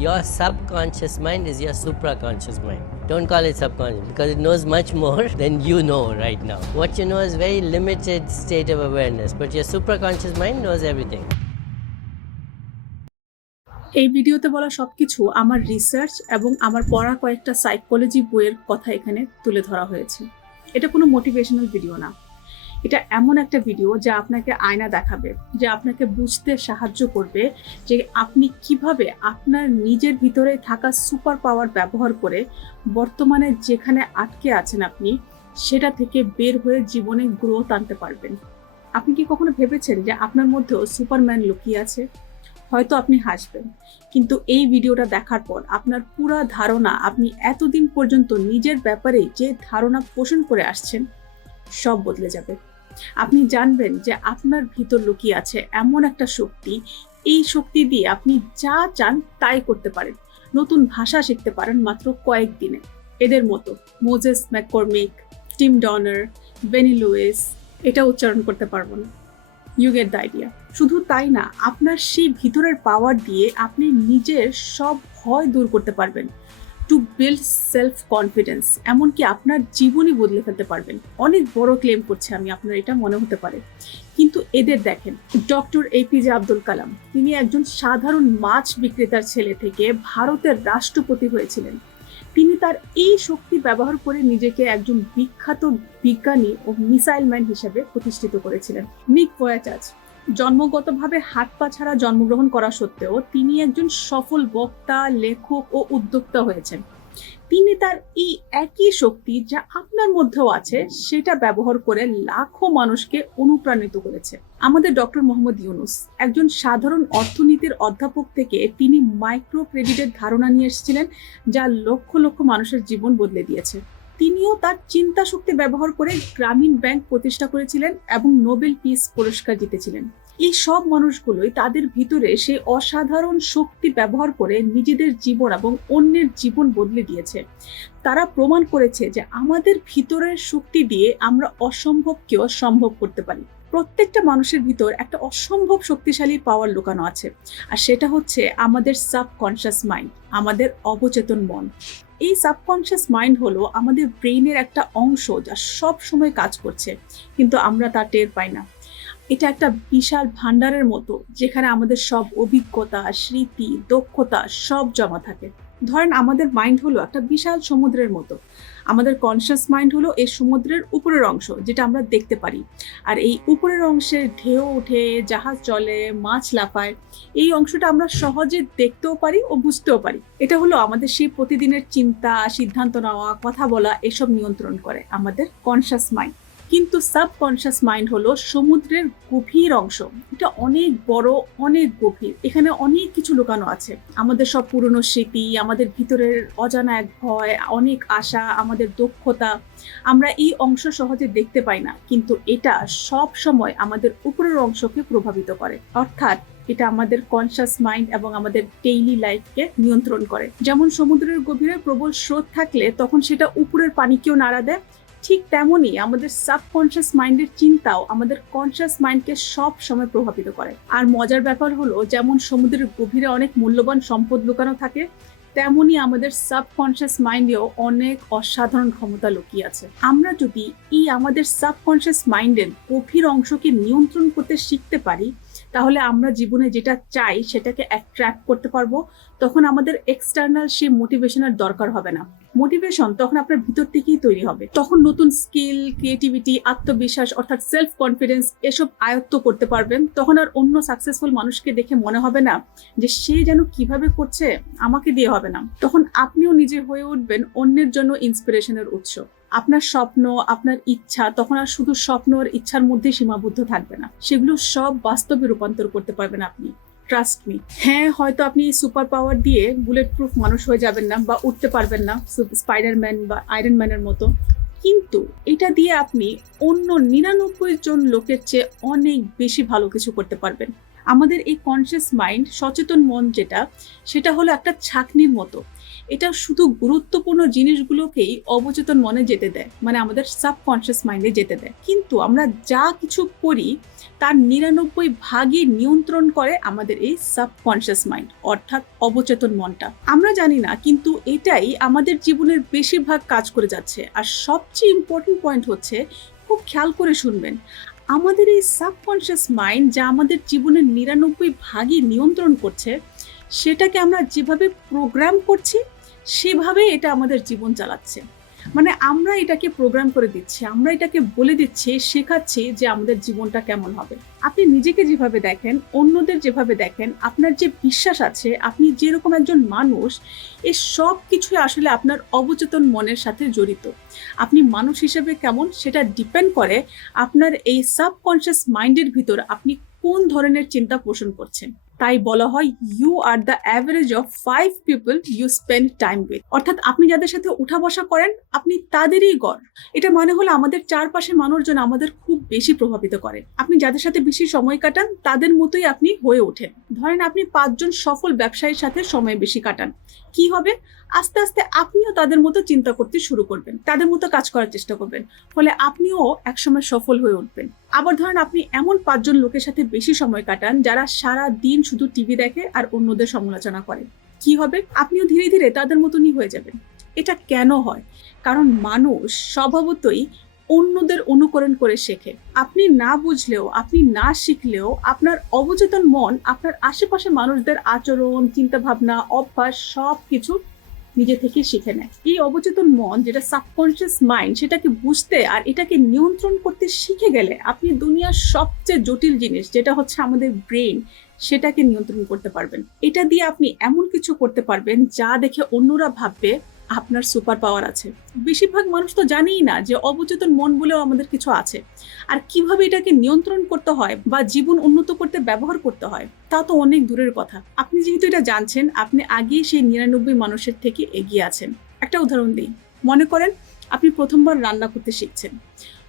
Your subconscious mind is your supraconscious mind. Don't call it subconscious because it knows much more than you know right now. What you know is very limited state of awareness, but your supraconscious mind knows everything. এই ভিডিওতে বলা সবকিছু আমার research এবং আমার পড়া কয়েকটা psychology বইয়ের কথা এখানে তুলে ধরা হয়েছে এটা কোনো মোটিভেশনাল ভিডিও না এটা এমন একটা ভিডিও যা আপনাকে আয়না দেখাবে, যা আপনাকে বুঝতে সাহায্য করবে যে আপনি কীভাবে আপনার নিজের ভিতরে থাকা সুপার পাওয়ার ব্যবহার করে বর্তমানে যেখানে আটকে আছেন আপনি, সেটা থেকে বের হয়ে জীবনে গ্রোথ আনতে পারবেন। আপনি কি কখনো ভেবেছেন যে আপনার মধ্যেও সুপারম্যান লুকিয়ে আছে? হয়তো আপনি হাসবেন, কিন্তু এই ভিডিওটা দেখার পর আপনার পুরো ধারণা আপনি এতদিন পর্যন্ত নিজের ব্যাপারে যে ধারণা পোষণ করে আসছেন, সব বদলে যাবে। আপনি জানবেন যে আপনার ভিতর লুকিয়ে আছে এমন একটা শক্তি। এই শক্তি দিয়ে আপনি যা চান তাই করতে পারেন। নতুন ভাষা শিখতে পারেন মাত্র কয়েকদিনে এদের মতো Moses McCormick Tim Doner Benny Lewis এটা উচ্চারণ করতে পারব না। ইউ গেট দ্য আইডিয়া শুধু তাই না, আপনার সেই ভিতরের পাওয়ার দিয়ে আপনি নিজের সব ভয় দূর করতে পারবেন। টু বিল্ড সেলফ কনফিডেন্স এমনকি আপনার জীবনই বদলে ফেলতে পারবেন। অনেক বড় ক্লেম করছে আমি, আপনার এটা মনে হতে পারে। কিন্তু এদের দেখেন ডক্টর এপিজে আব্দুল কালাম তিনি একজন সাধারণ মাছ বিক্রেতার ছেলে থেকে ভারতের রাষ্ট্রপতি হয়েছিলেন। তিনি তার এই শক্তি ব্যবহার করে নিজেকে একজন বিখ্যাত বিজ্ঞানী ও মিসাইল ম্যান হিসেবে প্রতিষ্ঠিত করেছিলেন। নিক ভয়াচাজ জন্মগতভাবে হাত পা ছাড়া জন্মগ্রহণ করা সত্ত্বেও তিনি একজন সফল বক্তা, লেখক ও উদ্যোক্তা হয়েছেন। তিনি তার এই একই শক্তি যা আপনার মধ্যেও আছে, সেটা ব্যবহার করে লাখো মানুষকে অনুপ্রাণিত করেছে। আমাদের ডক্টর মোহাম্মদ ইউনুস, একজন সাধারণ অর্থনীতির অধ্যাপক থেকে তিনি মাইক্রো ক্রেডিটের ধারণা নিয়ে এসেছিলেন, যা লক্ষ লক্ষ মানুষের জীবন বদলে দিয়েছে। তিনিও তার চিন্তা শক্তি ব্যবহার করে গ্রামীণ ব্যাংক প্রতিষ্ঠা করেছিলেন এবং নোবেল পিস পুরস্কার জিতেছিলেন। এই সব মানুষগুলোই তাদের ভিতরে সেই অসাধারণ শক্তি ব্যবহার করে নিজেদের জীবন এবং অন্যের জীবন বদলে দিয়েছে। তারা প্রমাণ করেছে যে আমাদের ভিতরের শক্তি দিয়ে আমরা অসম্ভবকেও সম্ভব করতে পারি। প্রত্যেকটা মানুষের ভিতর একটা অসম্ভব শক্তিশালী পাওয়ার লুকানো আছে। আর সেটা হচ্ছে আমাদের সাবকনশিয়াস মাইন্ড আমাদের অবচেতন মন। এই সাবকনশিয়াস মাইন্ড হলো আমাদের ব্রেইনের একটা অংশ যা সব সময় কাজ করছে, কিন্তু আমরা তা টের পাই না। এটা একটা বিশাল ভান্ডারের মতো, যেখানে আমাদের সব অভিজ্ঞতা, স্মৃতি, দক্ষতা সব জমা থাকে। ধরেন আমাদের মাইন্ড হলো একটা বিশাল সমুদ্রের মতো। আমাদের কনসিয়াস মাইন্ড হলো এই সমুদ্রের উপরের অংশ, যেটা আমরা দেখতে পারি। আর এই উপরের অংশের ঢেউ ওঠে, জাহাজ চলে, মাছ লাফায়, এই অংশটা আমরা সহজে দেখতেও পারি ও বুঝতেও পারি। এটা হলো আমাদের সেই প্রতিদিনের চিন্তা, সিদ্ধান্ত নেওয়া, কথা বলা, এসব নিয়ন্ত্রণ করে আমাদের কনসিয়াস মাইন্ড কিন্তু সাবকনশিয়াস মাইন্ড হলো সমুদ্রের গভীর অংশ। এটা অনেক বড়, অনেক গভীর। এখানে অনেক কিছু লুকানো আছে। আমাদের সব পুরনো স্মৃতি, আমাদের ভিতরের অজানা এক ভয়, অনেক আশা, আমাদের দক্ষতা, আমরা এই অংশ সহজে দেখতে পাই না। কিন্তু এটা সব সময় আমাদের উপরের অংশকে প্রভাবিত করে। অর্থাৎ এটা আমাদের কনসিয়াস মাইন্ড এবং আমাদের ডেইলি লাইফকে নিয়ন্ত্রণ করে। যেমন সমুদ্রের গভীরে প্রবল স্রোত থাকলে তখন সেটা উপরের পানিকেও নাড়া দেয় ঠিক তেমনই আমাদের সাবকনশিয়াস মাইন্ডের চিন্তাও আমাদের কনসিয়াস মাইন্ডকে সব সময় প্রভাবিত করে। আর মজার ব্যাপার হলো, যেমন সমুদ্রের গভীরে অনেক মূল্যবান সম্পদ লুকানো থাকে, তেমনই আমাদের সাবকনশিয়াস মাইন্ডেও অনেক অসাধারণ ক্ষমতা লুকিয়ে আছে। আমরা যদি এই আমাদের সাবকনশিয়াস মাইন্ডের গভীর অংশকে নিয়ন্ত্রণ করতে শিখতে পারি তাহলে আমরা জীবনে যেটা চাই সেটাকে অ্যাট্রাক্ট করতে পারব, তখন আমাদের এক্সটার্নাল সে মোটিভেশনের দরকার হবে না। মোটিভেশন তখন আপনার ভিতর থেকেই তৈরি হবে। তখন নতুন স্কিল ক্রিয়েটিভিটি আত্মবিশ্বাস অর্থাৎ সেলফ কনফিডেন্স এসব আয়ত্ত করতে পারবেন। তখন আর অন্য সাকসেসফুল মানুষকে দেখে মনে হবে না যে সে যেন কীভাবে করছে, আমাকে দিয়ে হবে না। তখন আপনিও নিজে হয়ে উঠবেন অন্যের জন্য ইন্সপিরেশনের উৎস। আপনার স্বপ্ন, আপনার ইচ্ছা, তখন আর শুধু স্বপ্ন আর ইচ্ছার মধ্যে সীমাবদ্ধ থাকবে না। সেগুলো সব বাস্তবে রূপান্তর করতে পারবেন আপনি। ট্রাস্ট মি হ্যাঁ হয়তো আপনি সুপার পাওয়ার দিয়ে বুলেট প্রুফ মানুষ হয়ে যাবেন না বা উঠতে পারবেন না স্পাইডারম্যান বা আয়রন ম্যানের মতো। কিন্তু এটা দিয়ে আপনি অন্য নিরানব্বই জন লোকের চেয়ে অনেক বেশি ভালো কিছু করতে পারবেন। আমাদের এই কনসিয়াস মাইন্ড সচেতন মন যেটা, সেটা হলো একটা ছাকনির মতো। এটা শুধু গুরুত্বপূর্ণ জিনিসগুলোকেই অবচেতন মনে যেতে দেয় মানে আমাদের সাবকনসিয়াস মাইন্ডে যেতে দেয়। কিন্তু আমরা যা কিছু করি, তার নিরানব্বই ভাগই নিয়ন্ত্রণ করে আমাদের এই সাবকনশিয়াস মাইন্ড অর্থাৎ অবচেতন মনটা। আমরা জানি না, কিন্তু এটাই আমাদের জীবনের বেশিরভাগ কাজ করে যাচ্ছে। আর সবচেয়ে ইম্পর্টেন্ট পয়েন্ট হচ্ছে, খুব খেয়াল করে শুনবেন, আমাদের এই সাবকনশিয়াস মাইন্ড যা আমাদের জীবনের নিরানব্বই ভাগই নিয়ন্ত্রণ করছে, সেটাকে আমরা যেভাবে প্রোগ্রাম করছি সেভাবে এটা আমাদের জীবন চালাচ্ছে। মানে আমরা এটাকে প্রোগ্রাম করে দিচ্ছি, আমরা এটাকে বলে দিচ্ছি, শেখাচ্ছি যে আমাদের জীবনটা কেমন হবে। আপনি নিজেকে যেভাবে দেখেন, অন্যদের যেভাবে দেখেন, আপনার যে বিশ্বাস আছে, আপনি যেরকম একজন মানুষ, এ সব কিছুই আসলে আপনার অবচেতন মনের সাথে জড়িত। আপনি মানুষ হিসেবে কেমন সেটা ডিপেন্ড করে আপনার এই সাবকনশিয়াস মাইন্ডের ভিতর আপনি কোন ধরনের চিন্তা পোষণ করছেন। তাই বলা হয় you are the average of five people you spend time with অর্থাৎ আপনি যাদের সাথে উঠা বসা করেন, আপনি তাদেরই গড়। এটা মানে হলো আমাদের চারপাশে মানুষজন আমাদের খুব বেশি প্রভাবিত করে। আপনি যাদের সাথে বেশি সময় কাটান, তাদের মতোই আপনি হয়ে ওঠেন। ধরেন আপনি পাঁচজন সফল ব্যবসায়ীর সাথে সময় বেশি কাটান। কি হবে? আস্তে আস্তে আপনিও তাদের মতো চিন্তা করতে শুরু করবেন। তাদের মতো কাজ করার চেষ্টা করবেন। ফলে আপনিও একসময় সফল হয়ে উঠবেন। আবার ধরেন আপনি এমন পাঁচজন লোকের সাথে বেশি সময় কাটান, যারা সারা দিন শুধু টিভি দেখে আর অন্যদের সমালোচনা করে। কি হবে? আপনিও ধীরে ধীরে তাদের মতনই হয়ে যাবেন। এটা কেন হয়? কারণ মানুষ স্বভাবতই অন্যদের অনুকরণ করে শেখে। আপনি না বুঝলেও, আপনি না শিখলেও আপনার অবচেতন মন, আপনার আশেপাশে মানুষদের আচরণ, চিন্তাভাবনা, অভ্যাস সব কিছু নিজে থেকে শিখে নেয়। এই অবচেতন মন, যেটা সাবকনশিয়াস মাইন্ড সেটাকে বুঝতে আর এটাকে নিয়ন্ত্রণ করতে শিখে গেলে আপনি দুনিয়ার সবচেয়ে জটিল জিনিস, যেটা হচ্ছে আমাদের ব্রেন সেটাকে নিয়ন্ত্রণ করতে পারবেন। এটা দিয়ে আপনি এমন কিছু করতে পারবেন যা দেখে অন্যরা ভাববে আপনার সুপার পাওয়ার আছে। বেশিরভাগ মানুষ তো জানেই না যে অবচেতন মন বলেও আমাদের কিছু আছে। আর কীভাবে এটাকে নিয়ন্ত্রণ করতে হয় বা জীবন উন্নত করতে ব্যবহার করতে হয়, তা তো অনেক দূরের কথা। আপনি যেহেতু এটা জানছেন, আপনি আগেই সেই নিরানব্বই মানুষের থেকে এগিয়ে আছেন। একটা উদাহরণ দিই। মনে করেন, আপনি প্রথমবার রান্না করতে শিখছেন।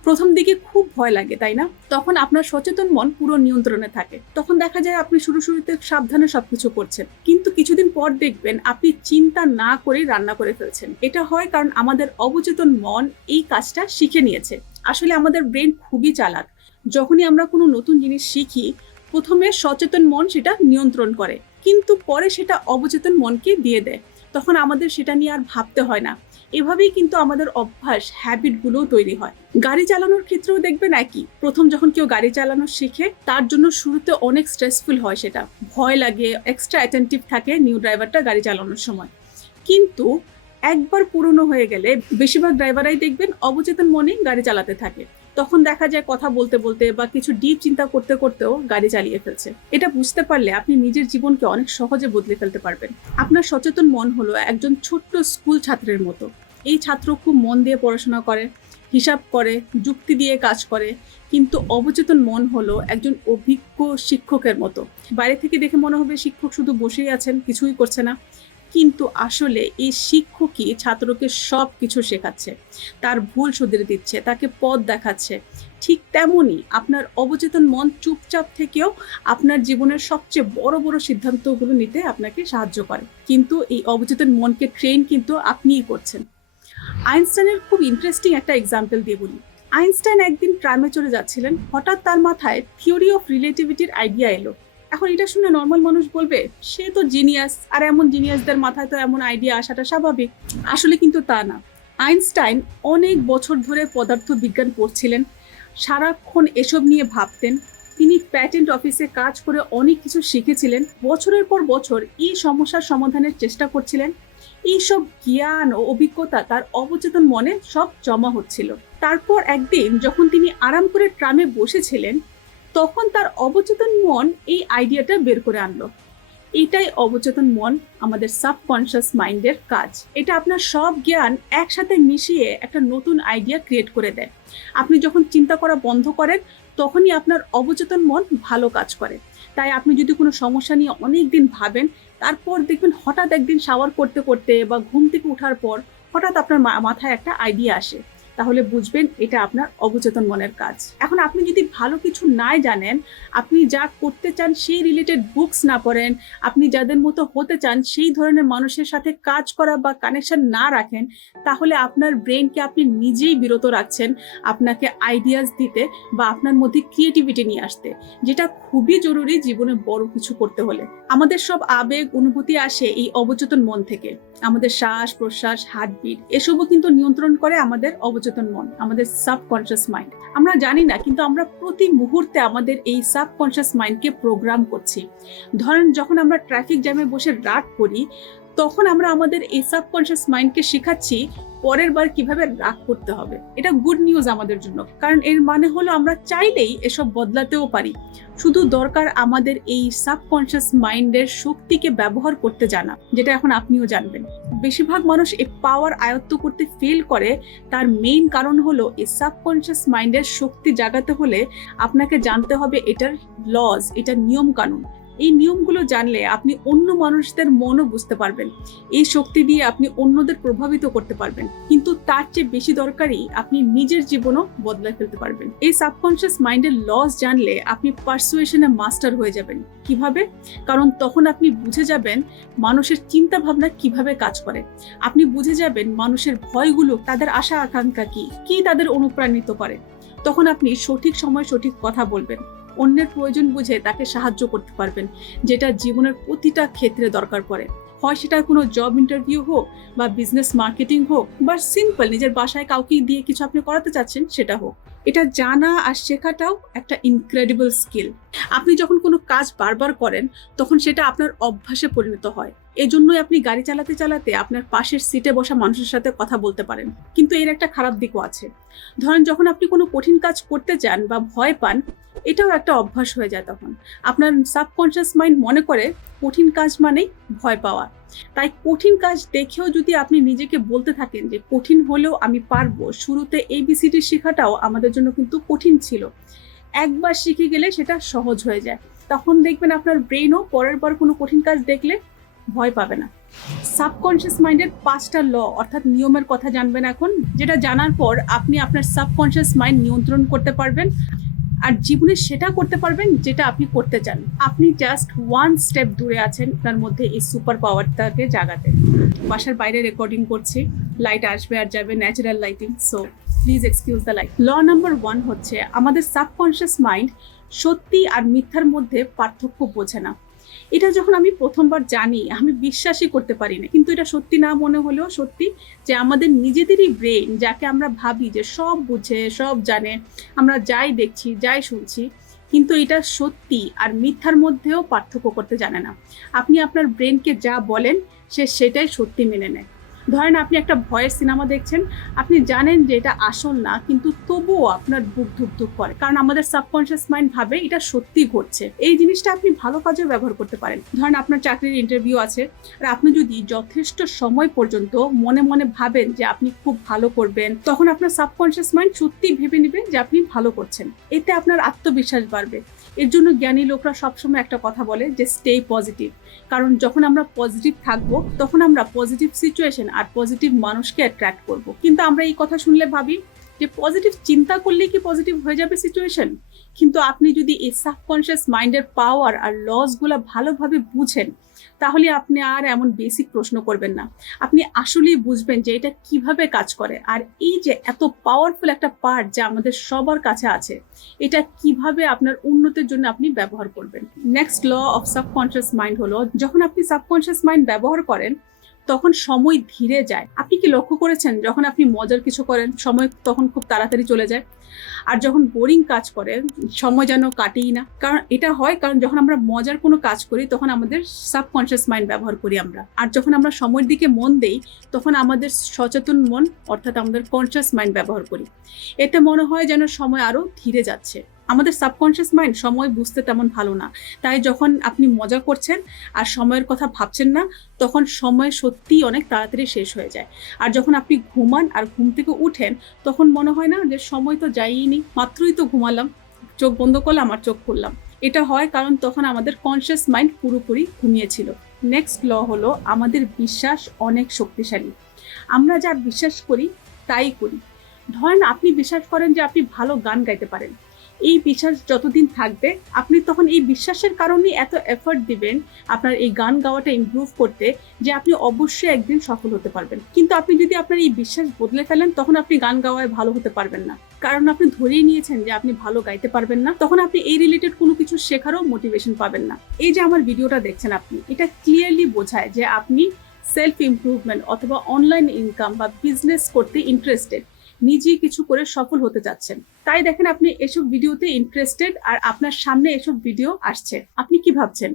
প্রথম দিকে খুব ভয় লাগে, তাই না? তখন আপনার সচেতন মন পুরো নিয়ন্ত্রণে থাকে। তখন দেখা যায় আপনি শুরু শুরুতে সাবধানে সবকিছু করছেন। কিন্তু কিছুদিন পর দেখবেন আপনি চিন্তা না করেই রান্না করে ফেলছেন। এটা হয় কারণ আমাদের অবচেতন মন এই কাজটা শিখে নিয়েছে। আসলে আমাদের ব্রেন খুবই চালাক। যখনই আমরা কোনো নতুন জিনিস শিখি, প্রথমে সচেতন মন সেটা নিয়ন্ত্রণ করে। কিন্তু পরে সেটা অবচেতন মনকে দিয়ে দেয়। তখন আমাদের সেটা নিয়ে আর ভাবতে হয় না। এভাবেই কিন্তু আমাদের অভ্যাস হ্যাবিটগুলোও তৈরি হয়। গাড়ি চালানোর ক্ষেত্রেও দেখবেন একই। প্রথম যখন কেউ গাড়ি চালানো শেখে, তার জন্য শুরুতে অনেক স্ট্রেসফুল হয় সেটা। ভয় লাগে এক্সট্রা অ্যাটেন্টিভ থাকে নিউ ড্রাইভারটা গাড়ি চালানোর সময়। কিন্তু একবার পুরনো হয়ে গেলে বেশিরভাগ ড্রাইভারাই দেখবেন অবচেতন মনে গাড়ি চালাতে থাকে। তখন দেখা যায় কথা বলতে বলতে বা কিছু ডিপ চিন্তা করতে করতেও গাড়ি চালিয়ে ফেলছে। এটা বুঝতে পারলে আপনি নিজের জীবনকে অনেক সহজে বদলে ফেলতে পারবেন। আপনার সচেতন মন হলো একজন ছোট্ট স্কুল ছাত্রের মতো। এই ছাত্র খুব মন দিয়ে পড়াশোনা করে, হিসাব করে, যুক্তি দিয়ে কাজ করে। কিন্তু অবচেতন মন হলো একজন অভিজ্ঞ শিক্ষকের মতো। বাইরে থেকে দেখে মনে হবে শিক্ষক শুধু বসেই আছেন, কিছুই করছে না। কিন্তু আসলে এই শিক্ষকই ছাত্রকে সব কিছু শেখাচ্ছে। তার ভুল শুধরে দিচ্ছে, তাকে পথ দেখাচ্ছে। ঠিক তেমনই আপনার অবচেতন মন চুপচাপ থেকেও আপনার জীবনের সবচেয়ে বড় বড় সিদ্ধান্তগুলো নিতে আপনাকে সাহায্য করে। কিন্তু এই অবচেতন মনকে ট্রেন কিন্তু আপনিই করছেন। আইনস্টাইনের খুব ইন্টারেস্টিং একটা এক্সাম্পল দিয়ে বলি। আইনস্টাইন একদিন ট্রামে চলে যাচ্ছিলেন, হঠাৎ তার মাথায় থিওরি অফ রিলেটিভিটির আইডিয়া এলো। এখন এটা শুনে নর্মাল মানুষ বলবে, সে তো জিনিয়াস আর এমন জিনিয়াসদের মাথায় তো এমন আইডিয়া আসাটা স্বাভাবিক। আসলে কিন্তু তা না। আইনস্টাইন অনেক বছর ধরে পদার্থ বিজ্ঞান পড়ছিলেন, সারাক্ষণ এসব নিয়ে ভাবতেন। তিনি প্যাটেন্ট অফিসে কাজ করে অনেক কিছু শিখেছিলেন। বছরের পর বছর এই সমস্যার সমাধানের চেষ্টা করছিলেন। এইসব জ্ঞান ও অভিজ্ঞতা তার অবচেতন মনে সব জমা হচ্ছিল। তারপর একদিন যখন তিনি আরাম করে ট্রামে বসেছিলেন, তখন তার অবচেতন মন এই আইডিয়াটা বের করে আনলো। এটাই অবচেতন মন আমাদের সাবকনশিয়াস মাইন্ডের কাজ। এটা আপনার সব জ্ঞান একসাথে মিশিয়ে একটা নতুন আইডিয়া ক্রিয়েট করে দেয়। আপনি যখন চিন্তা করা বন্ধ করেন, তখনই আপনার অবচেতন মন ভালো কাজ করে। তাই আপনি যদি কোনো সমস্যা নিয়ে অনেক দিন ভাবেন, তারপর দেখবেন হঠাৎ একদিন শাওয়ার করতে করতে বা ঘুম থেকে ওঠার পর হঠাৎ আপনার মাথায় একটা আইডিয়া আসে। তাহলে বুঝবেন এটা আপনার অবচেতন মনের কাজ। এখন আপনি যদি ভালো কিছু নাই জানেন, আপনি যা করতে চান সেই রিলেটেড বুকস না পড়েন, আপনি যাদের মতো হতে চান, সেই ধরনের মানুষের সাথে কাজ করা বা কানেকশন না রাখেন, তাহলে আপনার ব্রেনকে আপনি নিজেই বিরত রাখছেন আপনাকে আইডিয়াস দিতে বা আপনার মধ্যে ক্রিয়েটিভিটি নিয়ে আসতে, যেটা খুবই জরুরি জীবনে বড় কিছু করতে হলে। আমাদের সব আবেগ, অনুভূতি আসে এই অবচেতন মন থেকে। আমাদের শ্বাস প্রশ্বাস হার্টবিট এসবও কিন্তু নিয়ন্ত্রণ করে আমাদের অবচেতন মন, আমাদের সাবকনশিয়াস মাইন্ড আমরা জানি না, কিন্তু আমরা প্রতি মুহূর্তে আমাদের এই সাবকনশিয়াস মাইন্ডকে প্রোগ্রাম করছি। ধরেন যখন আমরা ট্রাফিক জ্যামে বসে রাগ করি তখন আমরা আমাদের এই সাবকনশিয়াস মাইন্ডকে শেখাচ্ছি পরের বার কীভাবে রাগ করতে হবে। এটা গুড নিউজ আমাদের জন্য। কারণ এর মানে হলো আমরা চাইলেই এসব বদলাতেও পারি। শুধু দরকার আমাদের এই সাবকনশিয়াস মাইন্ডের শক্তিকে ব্যবহার করতে জানা, যেটা এখন আপনিও জানবেন। বেশিরভাগ মানুষ এই পাওয়ার আয়ত্ত করতে ফেল করে, তার মেইন কারণ হলো এই সাবকনশিয়াস মাইন্ডের শক্তি জাগাতে হলে আপনাকে জানতে হবে এটার লজ এটার নিয়ম কানুন এই নিয়মগুলো জানলে আপনি অন্য মানুষদের মনও বুঝতে পারবেন। এই শক্তি দিয়ে আপনি অন্যদের প্রভাবিত করতে পারবেন। কিন্তু তার চেয়ে বেশি দরকারি আপনি নিজের জীবনও বদলায় ফেলতে পারবেন। এই সাবকনশিয়াস মাইন্ডের লস জানলে আপনি পার্সুয়েশনে মাস্টার হয়ে যাবেন। কীভাবে? কারণ তখন আপনি বুঝে যাবেন মানুষের চিন্তা ভাবনা কীভাবে কাজ করে। আপনি বুঝে যাবেন মানুষের ভয়গুলো, তাদের আশা আকাঙ্ক্ষা কি কি তাদের অনুপ্রাণিত করে। তখন আপনি সঠিক সময় সঠিক কথা বলবেন। অন্যের প্রয়োজন বুঝে তাকে সাহায্য করতে পারবেন, যেটা জীবনের প্রতিটা ক্ষেত্রে দরকার পড়ে। হয় সেটা কোনো জব ইন্টারভিউ হোক বা বিজনেস মার্কেটিং হোক বা সিম্পল নিজের বাসায় কাউকে দিয়ে কিছু আপনি করাতে চাচ্ছেন, সেটা হোক। এটা জানা আর শেখাটাও একটা ইনক্রেডিবল স্কিল আপনি যখন কোনো কাজ বারবার করেন, তখন সেটা আপনার অভ্যাসে পরিণত হয়। এজন্যই আপনি গাড়ি চালাতে চালাতে আপনার পাশের সিটে বসা মানুষের সাথে কথা বলতে পারেন। কিন্তু এর একটা খারাপ দিকও আছে। ধরেন যখন আপনি কোনো কঠিন কাজ করতে চান বা ভয় পান, এটাও একটা অভ্যাস হয়ে যায় তখন। আপনার সাবকনশিয়াস মাইন্ড মনে করে, কঠিন কাজ মানেই ভয় পাওয়া। তাই কঠিন কাজ দেখেও যদি আপনি নিজেকে বলতে থাকেন যে কঠিন হলেও আমি পারব, শুরুতে এবিসিডি শেখাটাও আমাদের জন্য কিন্তু কঠিন ছিল। একবার শিখে গেলে সেটা সহজ হয়ে যায়। তখন দেখবেন আপনার ব্রেনও পরের বার কোনো কঠিন কাজ দেখলে ভয় পাবে না। সাবকনশিয়াস মাইন্ডের পাঁচটা ল অর্থাৎ নিয়মের কথা জানবেন এখন, যেটা জানার পর আপনি আপনার সাবকনশিয়াস মাইন্ড নিয়ন্ত্রণ করতে পারবেন। আর জীবনে সেটা করতে পারবেন যেটা আপনি করতে চান। আপনি জাস্ট ওয়ান স্টেপ দূরে আছেন, তার মধ্যে এই সুপার পাওয়ারটাকে জাগাতে। বাসার বাইরে রেকর্ডিং করছি লাইট আসবে আর যাবে natural lighting so please excuse the light law number one হচ্ছে, আমাদের সাবকনশিয়াস মাইন্ড সত্যি আর মিথ্যার মধ্যে পার্থক্য বোঝে না। এটা যখন আমি প্রথমবার জানি, আমি বিশ্বাসই করতে পারি না। কিন্তু এটা সত্যি না মনে হলেও সত্যি যে আমাদের নিজেদেরই ব্রেন যাকে আমরা ভাবি যে সব বুঝে, সব জানে, আমরা যাই দেখছি, যাই শুনছি, কিন্তু এটা সত্যি আর মিথ্যার মধ্যেও পার্থক্য করতে জানে না। আপনি আপনার ব্রেনকে যা বলেন, সে সেটাই সত্যি মেনে নেয়। ধরেন আপনি একটা ভয়ের সিনেমা দেখছেন, আপনি জানেন যে এটা আসল না, কিন্তু তবুও আপনার বুক ধুক ধুক করে। কারণ আমাদের সাবকনশিয়াস মাইন্ড ভাবে এটা সত্যি ঘটছে। এই জিনিসটা আপনি ভালো কাজেও ব্যবহার করতে পারেন। ধরেন আপনার চাকরির ইন্টারভিউ আছে, আর আপনি যদি যথেষ্ট সময় পর্যন্ত মনে মনে ভাবেন যে আপনি খুব ভালো করবেন, তখন আপনার সাবকনশিয়াস মাইন্ড সত্যি ভেবে নেবে যে আপনি ভালো করছেন। এতে আপনার আত্মবিশ্বাস বাড়বে। এর জন্য জ্ঞানী লোকরা সবসময় একটা কথা বলে যে স্টে পজিটিভ কারণ যখন আমরা পজিটিভ থাকব, তখন আমরা পজিটিভ সিচুয়েশন আর পজিটিভ মানুষকে অ্যাট্রাক্ট করব। কিন্তু আমরা এই কথা শুনলে ভাবি যে পজিটিভ চিন্তা করলেই কি পজিটিভ হয়ে যাবে সিচুয়েশন কিন্তু আপনি যদি এই সাবকনশিয়াস মাইন্ডের পাওয়ার আর লসগুলো ভালোভাবে বুঝেন তাহলে আপনি আর এমন বেসিক প্রশ্ন করবেন না। আপনি আসলেই বুঝবেন যে এটা কীভাবে কাজ করে। আর এই যে এত পাওয়ারফুল একটা পার্ট যা আমাদের সবার কাছে আছে, এটা কীভাবে আপনার উন্নতির জন্য আপনি ব্যবহার করবেন। Next law of subconscious mind হলো, যখন আপনি সাবকনশিয়াস মাইন্ড ব্যবহার করেন তখন সময় ধীরে যায়। আপনি কি লক্ষ্য করেছেন, যখন আপনি মজার কিছু করেন, সময় তখন খুব তাড়াতাড়ি চলে যায়? আর যখন বোরিং কাজ করেন, সময় যেন কাটেই না। কারণ এটা হয়, কারণ যখন আমরা মজার কোনো কাজ করি, তখন আমাদের সাবকনশিয়াস মাইন্ড ব্যবহার করি আমরা। আর যখন আমরা সময়ের দিকে মন দেই, তখন আমাদের সচেতন মন, অর্থাৎ আমাদের কনসিয়াস মাইন্ড ব্যবহার করি। এতে মনে হয় যেন সময় আরও ধীরে যাচ্ছে। আমাদের সাবকনশিয়াস মাইন্ড সময় বুঝতে তেমন ভালো না। তাই যখন আপনি মজা করছেন আর সময়ের কথা ভাবছেন না, তখন সময় সত্যিই অনেক তাড়াতাড়ি শেষ হয়ে যায়। আর যখন আপনি ঘুমান আর ঘুম থেকে উঠেন, তখন মনে হয় না যে সময় তো যাইনি, মাত্রই তো ঘুমালাম, চোখ বন্ধ করলাম আর চোখ খুললাম। এটা হয় কারণ তখন আমাদের কনসিয়াস মাইন্ড পুরোপুরি ঘুমিয়েছিল। নেক্সট ল হলো আমাদের বিশ্বাস অনেক শক্তিশালী। আমরা যা বিশ্বাস করি, তাই করি। ধরেন আপনি বিশ্বাস করেন যে আপনি ভালো গান গাইতে পারেন। এই বিশ্বাস যতদিন থাকবে, আপনি তখন এই বিশ্বাসের কারণেই এত এফর্ট দিবেন আপনার এই গান গাওয়াটা ইমপ্রুভ করতে যে আপনি অবশ্যই একদিন সফল হতে পারবেন। কিন্তু আপনি যদি আপনার এই বিশ্বাস বদলে ফেলেন, তখন আপনি গান গাওয়ায় ভালো হতে পারবেন না। কারণ আপনি ধরেই নিয়েছেন যে আপনি ভালো গাইতে পারবেন না। তখন আপনি এই রিলেটেড কোনো কিছু শেখারও মোটিভেশন পাবেন না। এই যে আমার ভিডিওটা দেখছেন আপনি, এটা ক্লিয়ারলি বোঝায় যে আপনি সেলফ ইমপ্রুভমেন্ট অথবা অনলাইন ইনকাম বা বিজনেস করতে ইন্টারেস্টেড নিজে কিছু করে সফল হতে চাচ্ছেন তাই দেখেন আপনি এসব ভিডিওতে ইন্টারেস্টেড আর আপনার সামনে এসব ভিডিও আসছে। আপনি কি ভাবছেন?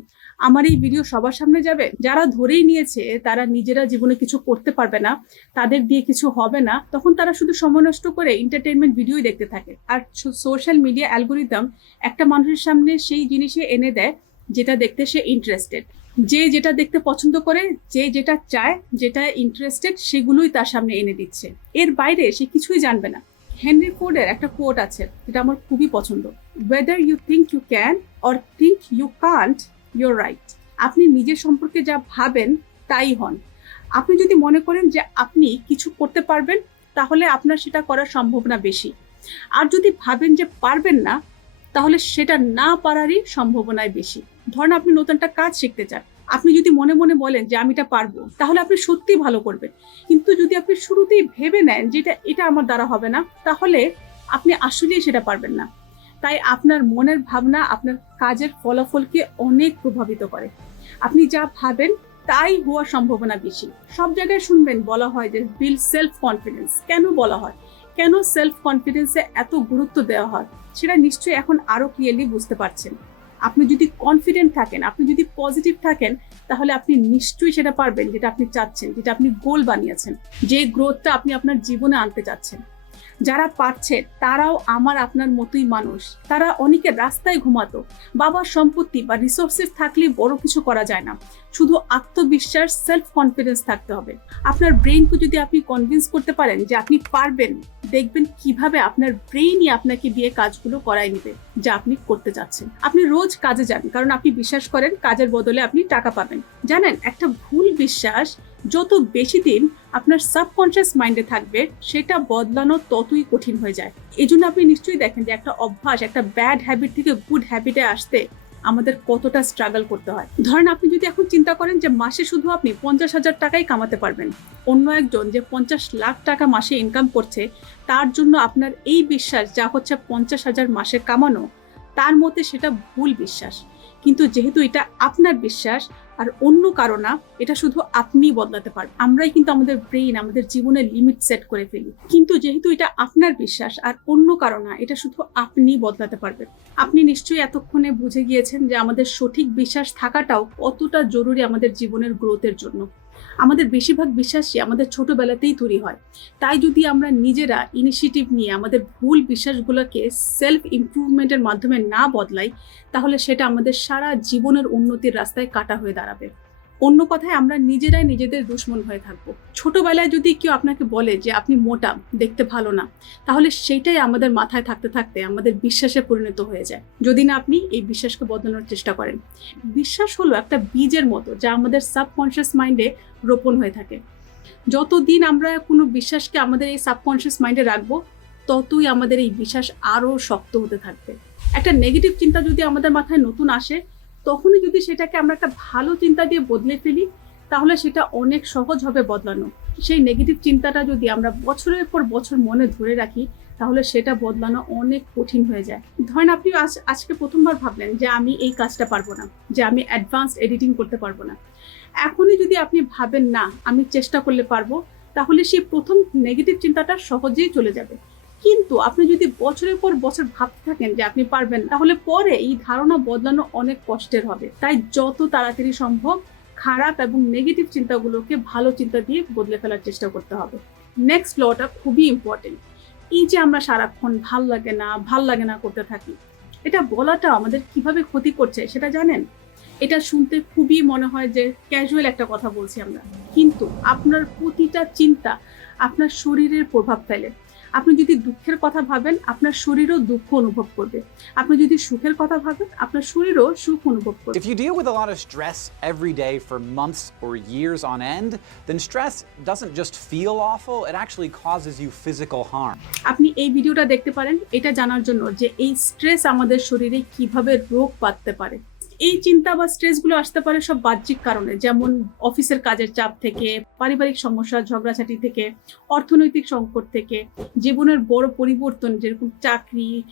আমার এই ভিডিও সবার সামনে যাবে? যারা ধরেই নিয়েছে, তারা নিজেরা জীবনে কিছু করতে পারবে না, তাদের দিয়ে কিছু হবে না, তখন তারা শুধু সময় নষ্ট করে এন্টারটেনমেন্ট ভিডিওই দেখতে থাকে। আর সোশ্যাল মিডিয়া অ্যালগোরিদম একটা মানুষের সামনে সেই জিনিসে এনে দেয়, যেটা দেখতে সে ইন্টারেস্টেড যে যেটা দেখতে পছন্দ করে, যে যেটা চায়, যেটা ইন্টারেস্টেড সেগুলোই তার সামনে এনে দিচ্ছে। এর বাইরে সে কিছুই জানবে না। হেনরি ফোর্ডের একটা কোট আছে, যেটা আমার খুবই পছন্দ। Whether you think you can or think you can't you're right আপনি নিজের সম্পর্কে যা ভাবেন, তাই হন। আপনি যদি মনে করেন যে আপনি কিছু করতে পারবেন, তাহলে আপনার সেটা করার সম্ভাবনা বেশি। আর যদি ভাবেন যে পারবেন না তাহলে সেটা না পারারই সম্ভাবনায় বেশি। ধরেন আপনি নতুন একটা কাজ শিখতে চান। আপনি যদি মনে মনে বলেন যে, আমি এটা পারব, তাহলে আপনি সত্যিই ভালো করবেন। কিন্তু যদি আপনি শুরুতেই ভেবে নেন যে, এটা এটা আমার দ্বারা হবে না, তাহলে আপনি আসলেই সেটা পারবেন না। তাই আপনার মনের ভাবনা, আপনার কাজের ফলাফলকে অনেক প্রভাবিত করে। আপনি যা ভাবেন, তাই হওয়ার সম্ভাবনা বেশি। সব জায়গায় শুনবেন বলা হয় যে বিল সেলফ কনফিডেন্স কেন বলা হয়? কেন সেলফ কনফিডেন্সে এত গুরুত্ব দেওয়া হয়? সেটা নিশ্চয়ই এখন আরও ক্লিয়ারলি বুঝতে পারছেন। আপনি যদি কনফিডেন্ট থাকেন, আপনি যদি পজিটিভ থাকেন, তাহলে আপনি নিশ্চয়ই সেটা পারবেন যেটা আপনি চাচ্ছেন, যেটা আপনি গোল বানিয়েছেন, যে গ্রোথটা আপনি আপনার জীবনে আনতে চাচ্ছেন। যারা পারছে, তারাও আমার আপনার মতোই মানুষ। তারা অনেকে রাস্তায় ঘুমাতো। বাবার সম্পত্তি বা রিসোর্সেস থাকলে বড় কিছু করা যায় না। শুধু আত্মবিশ্বাস সেলফ কনফিডেন্স থাকতে হবে। আপনার ব্রেইনকে যদি আপনি কনভিন্স করতে পারেন যে আপনি পারবেন, দেখবেন কীভাবে আপনার ব্রেইনই আপনাকে দিয়ে কাজগুলো করাই নেবে, যা আপনি করতে চাচ্ছেন। আপনি রোজ কাজে যান, কারণ আপনি বিশ্বাস করেন কাজের বদলে আপনি টাকা পাবেন। জানেন, একটা ভুল বিশ্বাস যত বেশি দিন আপনার সাবকনশিয়াস মাইন্ডে থাকবে, সেটা বদলানো ততই কঠিন হয়ে যায়। এই জন্য আপনি নিশ্চয়ই দেখেন যে একটা অভ্যাস, একটা ব্যাড হ্যাবিট থেকে গুড হ্যাবিটে আসতে আমাদের কতটা স্ট্রাগল করতে হয়। ধরেন আপনি যদি এখন চিন্তা করেন যে মাসে শুধু আপনি পঞ্চাশ হাজার টাকাই কামাতে পারবেন, অন্য একজন যে পঞ্চাশ লাখ টাকা মাসে ইনকাম করছে, তার জন্য আপনার এই বিশ্বাস যা হচ্ছে পঞ্চাশ হাজার মাসে কামানো, তার মতে সেটা ভুল বিশ্বাস। কিন্তু যেহেতু এটা আপনার বিশ্বাস আর অন্য কারও না, এটা শুধু আপনিই বদলাতে পারবেন। আমরাই কিন্তু আমাদের ব্রেইন আমাদের জীবনের লিমিট সেট করে ফেলি। কিন্তু যেহেতু এটা আপনার বিশ্বাস আর অন্য কারও না, এটা শুধু আপনিই বদলাতে পারবেন। আপনি নিশ্চয়ই এতক্ষণে বুঝে গিয়েছেন যে আমাদের সঠিক বিশ্বাস থাকাটাও কতটা জরুরি আমাদের জীবনের গ্রোথের জন্য। আমাদের বেশিরভাগ বিশ্বাসই আমাদের ছোটোবেলাতেই তৈরি হয়। তাই যদি আমরা নিজেরা ইনিশিয়েটিভ নিয়ে আমাদের ভুল বিশ্বাসগুলোকে সেলফ ইমপ্রুভমেন্টের মাধ্যমে না বদলাই, তাহলে সেটা আমাদের সারা জীবনের উন্নতির রাস্তায় কাটা হয়ে দাঁড়াবে। অন্য কথায় আমরা নিজেরাই নিজেদের দুশ্মন হয়ে থাকব। ছোটবেলায় যদি কেউ আপনাকে বলে যে আপনি মোটা, দেখতে ভালো না, তাহলে সেটাই আমাদের মাথায় থাকতে থাকতে আমাদের বিশ্বাসে পরিণত হয়ে যায়। যদি না আপনি এই বিশ্বাসকে বদলানোর চেষ্টা করেন। বিশ্বাস হলো একটা বীজের মতো যা আমাদের সাবকনশিয়াস মাইন্ডে রোপণ হয়ে থাকে। যতদিন আমরা কোনো বিশ্বাসকে আমাদের এই সাবকনশিয়াস মাইন্ডে রাখব, ততই আমাদের এই বিশ্বাস আরও শক্ত হতে থাকবে। একটা নেগেটিভ চিন্তা যদি আমাদের মাথায় নতুন আসে তখনই যদি সেটাকে আমরা একটা ভালো চিন্তা দিয়ে বদলে ফেলি, তাহলে সেটা অনেক সহজ হবে বদলানো। সেই নেগেটিভ চিন্তাটা যদি আমরা বছরের পর বছর মনে ধরে রাখি, তাহলে সেটা বদলানো অনেক কঠিন হয়ে যায়। ধরেন আপনি আজ, আজকে প্রথমবার ভাবলেন যে আমি এই কাজটা পারব না, যে আমি অ্যাডভান্স এডিটিং করতে পারব না। এখনই যদি আপনি ভাবেন না, আমি চেষ্টা করলে পারব, তাহলে সেই প্রথম নেগেটিভ চিন্তাটা সহজেই চলে যাবে। কিন্তু আপনি যদি বছরের পর বছর ভাবতে থাকেন যে আপনি পারবেন, তাহলে পরে এই ধারণা বদলানো অনেক কষ্টের হবে। তাই যত তাড়াতাড়ি সম্ভব খারাপ এবং নেগেটিভ চিন্তাগুলোকে ভালো চিন্তা দিয়ে বদলে ফেলার চেষ্টা করতে হবে। নেক্সট লটা খুবই ইম্পর্টেন্ট এই যে আমরা সারাক্ষণ ভালো লাগে না, ভালো লাগে না করতে থাকি, এটা বলাটা আমাদের কীভাবে ক্ষতি করছে সেটা জানেন? এটা শুনতে খুবই মনে হয় যে ক্যাজুয়াল একটা কথা বলছি আমরা। কিন্তু আপনার প্রতিটা চিন্তা আপনার শরীরের প্রভাব ফেলে। আপনি যদি দুঃখের কথা ভাবেন আপনার শরীরও দুঃখ অনুভব করবে আপনি যদি সুখের কথা ভাবেন আপনার শরীরও সুখ অনুভব করবে If you deal with a lot of stress every day for months or years on end, then stress doesn't just feel awful, it actually causes you physical harm. আপনি এই ভিডিওটা দেখতে পারেন এটা জানার জন্য যে এই স্ট্রেস আমাদের শরীরে কীভাবে রোগ বাঁধতে পারে এই চিন্তা বা স্ট্রেসগুলো আসতে পারে সব বাহ্যিক কারণে, যেমন অফিসের কাজের চাপ থেকে, পারিবারিক সমস্যা, ঝগড়াঝাটি থেকে, অর্থনৈতিক সংকট থেকে, জীবনের বড় পরিবর্তন যেরকম চাকরি,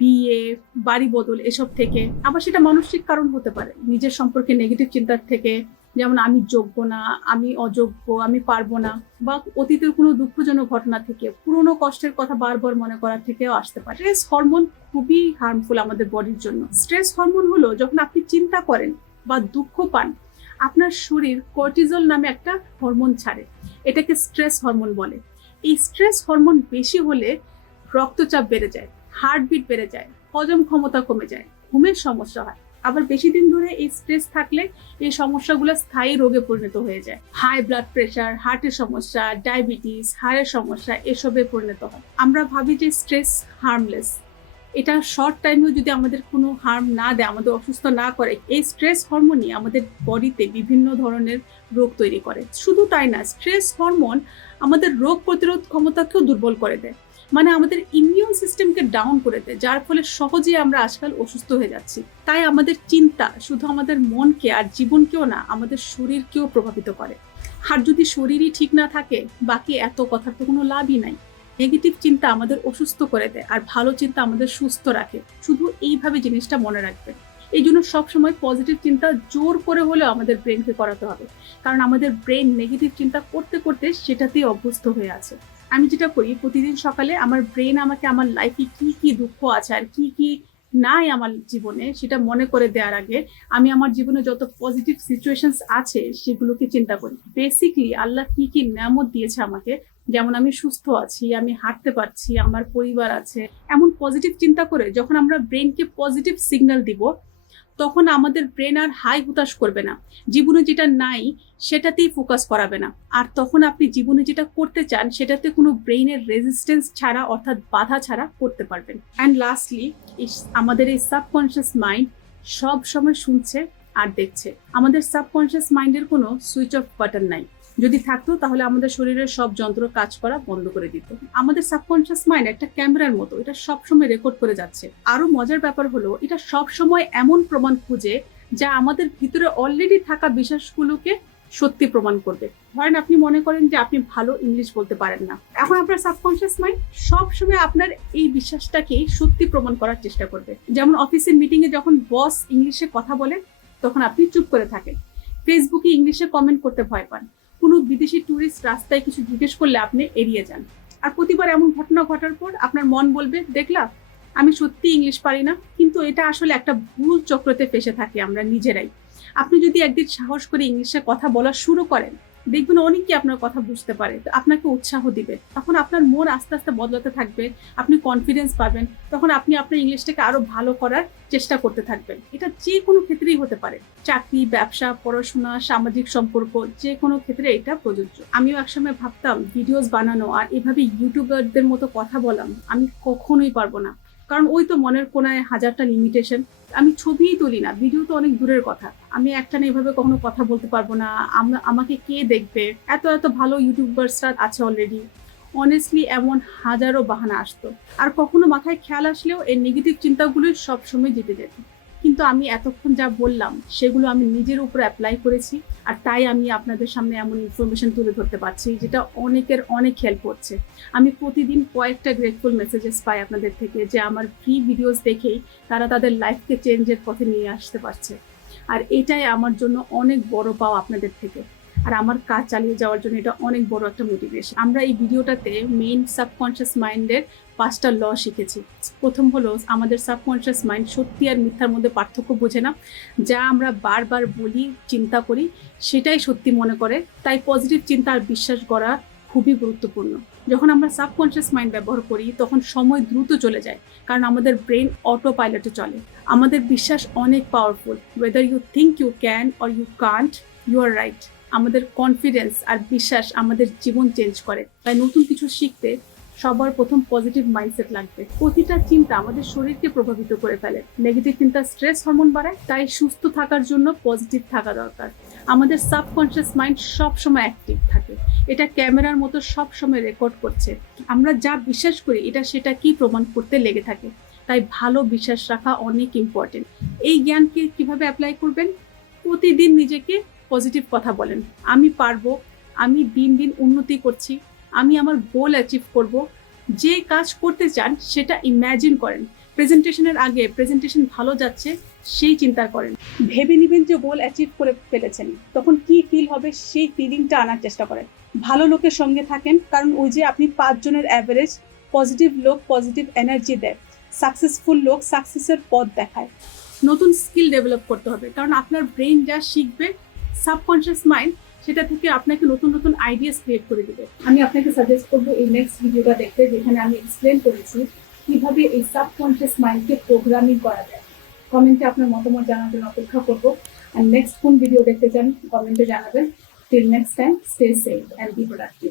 বিয়ে, বাড়ি বদল এসব থেকে, আবার সেটা মানসিক কারণ হতে পারে। নিজের সম্পর্কে নেগেটিভ চিন্তার থেকে যেমন আমি যোগ্য না, আমি অযোগ্য, আমি পারব না, বা অতীতের কোনো দুঃখজনক ঘটনা থেকে, পুরনো কষ্টের কথা বারবার মনে করার থেকেও আসতে পারে। স্ট্রেস হরমোন খুবই হার্মফুল আমাদের বডির জন্য। স্ট্রেস হরমোন হলো যখন আপনি চিন্তা করেন বা দুঃখ পান, আপনার শরীর কর্টিজল নামে একটা হরমোন ছাড়ে, এটাকে স্ট্রেস হরমোন বলে। এই স্ট্রেস হরমোন বেশি হলে রক্তচাপ বেড়ে যায় হার্টবিট বেড়ে যায়, হজম ক্ষমতা কমে যায়, ঘুমের সমস্যা হয়। আবার বেশি দিন ধরে এই স্ট্রেস থাকলে এই সমস্যাগুলো স্থায়ী রোগে পরিণত হয়ে যায়। হাই ব্লাড প্রেশার হার্টের সমস্যা ডায়াবেটিস হাড়ের সমস্যা এসবে পরিণত হয়। আমরা ভাবি যে স্ট্রেস হার্মলেস এটা শর্ট টাইমেও যদি আমাদের কোনো হার্ম না দেয়, আমাদের অসুস্থ না করে, এই স্ট্রেস হরমোনই আমাদের বডিতে বিভিন্ন ধরনের রোগ তৈরি করে। শুধু তাই না স্ট্রেস হরমোন আমাদের রোগ প্রতিরোধ ক্ষমতাকেও দুর্বল করে দেয়। মানে আমাদের ইমিউন সিস্টেমকে ডাউন করে দেয়, যার ফলে সহজে আমরা আজকাল অসুস্থ হয়ে যাচ্ছি। তাই আমাদের চিন্তা শুধু আমাদের মনকে আর জীবনকেও না, আমাদের শরীরকেও প্রভাবিত করে। আর যদি শরীরই ঠিক না থাকে, বাকি এত কথার তো কোনো লাভই নাই। নেগেটিভ চিন্তা আমাদের অসুস্থ করে দেয় আর ভালো চিন্তা আমাদের সুস্থ রাখে। শুধু এইভাবে জিনিসটা মনে রাখবে এই জন্য সবসময় পজিটিভ চিন্তা জোর করে হলেও আমাদের ব্রেনকে করাতে হবে। কারণ আমাদের ব্রেন নেগেটিভ চিন্তা করতে করতে সেটাতেই অভ্যস্ত হয়ে আছে। আমি যেটা করি, প্রতিদিন সকালে আমার ব্রেন আমাকে আমার লাইফে কি কি দুঃখ আছে আর কি কি নাই আমার জীবনে সেটা মনে করে দেওয়ার আগে আমি আমার জীবনে যত পজিটিভ সিচুয়েশনস আছে সেগুলোকে চিন্তা করি। বেসিকলি আল্লাহ কি কি নামত দিয়েছে আমাকে, যেমন আমি সুস্থ আছি, আমি হাঁটতে পারছি, আমার পরিবার আছে, এমন পজিটিভ চিন্তা করে যখন আমরা ব্রেনকে পজিটিভ সিগন্যাল দিব তখন আমাদের ব্রেন আর হাই হুতাশ করবে না। জীবনে যেটা নাই, সেটাতেই ফোকাস করাবে না। আর তখন আপনি জীবনে যেটা করতে চান, সেটাতে কোনো ব্রেইনের রেজিস্ট্যান্স ছাড়া, অর্থাৎ বাধা ছাড়া করতে পারবেন। অ্যান্ড লাস্টলি আমাদের এই সাবকনশিয়াস মাইন্ড সব সময় শুনছে আর দেখছে। আমাদের সাবকনশিয়াস মাইন্ডের কোনো সুইচ অফ বাটন নাই। যদি থাকতো, তাহলে আমাদের শরীরের সব যন্ত্র কাজ করা বন্ধ করে দিত। আমাদের সাবকনশিয়াস মাইন্ড একটা ক্যামেরার মতো, এটা সবসময় রেকর্ড করে যাচ্ছে। আরও মজার ব্যাপার হলো, এটা সবসময় এমন প্রমাণ খুঁজে, যা আমাদের ভিতরে অলরেডি থাকা বিশ্বাসগুলোকে সত্যি প্রমাণ করবে। ধরেন আপনি মনে করেন যে আপনি ভালো ইংলিশ বলতে পারেন না। এখন আপনার সাবকনশিয়াস মাইন্ড সবসময় আপনার এই বিশ্বাসটাকেই সত্যি প্রমাণ করার চেষ্টা করবে। যেমন অফিসের মিটিংয়ে যখন বস ইংলিশে কথা বলে, তখন আপনি চুপ করে থাকেন। ফেসবুকে ইংলিশে কমেন্ট করতে ভয় পান। বিদেশি ট্যুরিস্ট রাস্তায় কিছু জিজ্ঞেস করলে আপনি এড়িয়ে যান। আর প্রতিবার এমন ঘটনা ঘটার পর আপনার মন বলবে, দেখলা, আমি সত্যি ইংলিশ পারি না। কিন্তু এটা আসলে একটা ভুল চক্রতে ফেসে থাকি আমরা নিজেরাই। আপনি যদি একদিন সাহস করে ইংলিশে কথা বলা শুরু করেন দেখবেন অনেকে আপনার কথা বুঝতে পারে, আপনাকে উৎসাহ দিবে। তখন আপনার মন আস্তে আস্তে বদলাতে থাকবে, আপনি কনফিডেন্স পাবেন, তখন আপনি আপনার ইংলিশটাকে আরও ভালো করার চেষ্টা করতে থাকবেন। এটা যে কোনো ক্ষেত্রেই হতে পারে। চাকরি, ব্যবসা, পড়াশোনা, সামাজিক সম্পর্ক যে কোনো ক্ষেত্রে এটা প্রযোজ্য। আমিও একসময় ভাবতাম ভিডিওস বানানো আর এভাবে ইউটিউবারদের মতো কথা বলাম, আমি কখনোই পারব না। কারণ ওই তো মনের কোনায় হাজারটা লিমিটেশন আমি ছবিই তুলি না ভিডিও তো অনেক দূরের কথা। আমি একটা না এভাবে কখনো কথা বলতে পারব না। আমাকে কে দেখবে? এত এত ভালো ইউটিউবার্সরা আছে অলরেডি অনেস্টলি এমন হাজারো বাহানা আসতো। আর কখনো মাথায় খেয়াল আসলেও এর নেগেটিভ চিন্তাগুলোই সবসময় জিতে যেত। কিন্তু আমি এতক্ষণ যা বললাম, সেগুলো আমি নিজের উপর অ্যাপ্লাই করেছি আর তাই আমি আপনাদের সামনে এমন ইনফরমেশন তুলে ধরতে পারছি যেটা অনেকের অনেক হেল্প হচ্ছে আমি প্রতিদিন কয়েকটা গ্রেটফুল মেসেজেস পাই আপনাদের থেকে যে আমার ফ্রি ভিডিওস দেখেই তারা তাদের লাইফকে চেঞ্জের পথে নিয়ে আসতে পারছে। আর এটাই আমার জন্য অনেক বড় পাও আপনাদের থেকে। আর আমার কাজ চালিয়ে যাওয়ার জন্য এটা অনেক বড় একটা মোটিভেশন আমরা এই ভিডিওটাতে মেইন সাবকনশিয়াস মাইন্ডের পাঁচটা ল শিখেছি। প্রথম হলো আমাদের সাবকনশিয়াস মাইন্ড সত্যি আর মিথ্যার মধ্যে পার্থক্য বোঝে না। যা আমরা বারবার বলি, চিন্তা করি, সেটাই সত্যি মনে করে। তাই পজিটিভ চিন্তা আর বিশ্বাস করা খুবই গুরুত্বপূর্ণ। যখন আমরা সাবকনশিয়াস মাইন্ড ব্যবহার করি, তখন সময় দ্রুত চলে যায়, কারণ আমাদের ব্রেন অটো পাইলটে চলে। আমাদের বিশ্বাস অনেক powerful whether you think you can or you can't you are right আমাদের কনফিডেন্স আর বিশ্বাস আমাদের জীবন চেঞ্জ করে। তাই নতুন কিছু শিখতে সবার প্রথম পজিটিভ মাইন্ডসেট লাগবে। প্রতিটা চিন্তা আমাদের শরীরকে প্রভাবিত করে ফেলে। নেগেটিভ চিন্তা স্ট্রেস হরমোন বাড়ায়, তাই সুস্থ থাকার জন্য পজিটিভ থাকা দরকার। আমাদের সাবকনশিয়াস মাইন্ড সব সময় অ্যাক্টিভ থাকে। এটা ক্যামেরার মতো সব সময় রেকর্ড করছে। আমরা যা বিশ্বাস করি, এটা সেটা কি প্রমাণ করতে লেগে থাকে। তাই ভালো বিশ্বাস রাখা অনেক ইম্পর্টেন্ট এই জ্ঞানকে কীভাবে অ্যাপ্লাই করবেন? প্রতিদিন নিজেকে পজিটিভ কথা বলেন। আমি পারব, আমি দিন দিন উন্নতি করছি। আমি আমার গোল অ্যাচিভ করব। যে কাজ করতে চান, সেটা ইম্যাজিন করেন। প্রেজেন্টেশনের আগে প্রেজেন্টেশন ভালো যাচ্ছে, সেই চিন্তা করেন। ভেবে নেবেন যে গোল অ্যাচিভ করে ফেলেছেন। তখন কি ফিল হবে, সেই ফিলিংটা আনার চেষ্টা করেন। ভালো লোকের সঙ্গে থাকেন, কারণ ওই যে আপনি পাঁচজনের অ্যাভারেজ পজিটিভ লোক পজিটিভ এনার্জি দেয়। সাকসেসফুল লোক সাকসেসের পথ দেখায়। নতুন স্কিল ডেভেলপ করতে হবে, কারণ আপনার ব্রেন যা শিখবে সাবকনশিয়াস মাইন্ড সেটা থেকে আপনাকে নতুন নতুন আইডিয়াস ক্রিয়েট করে দেবে। আমি আপনাকে সাজেস্ট করব এই নেক্সট ভিডিওটা দেখতে, যেখানে আমি এক্সপ্লেন করেছি কীভাবে এই সাবকনশিয়াস মাইন্ডকে প্রোগ্রামিং করা যায়। কমেন্টে আপনার মতামত জানার জন্য অপেক্ষা করব। আর নেক্সট কোন ভিডিও দেখতে চান কমেন্টে জানাবেন। Till next time stay safe and be productive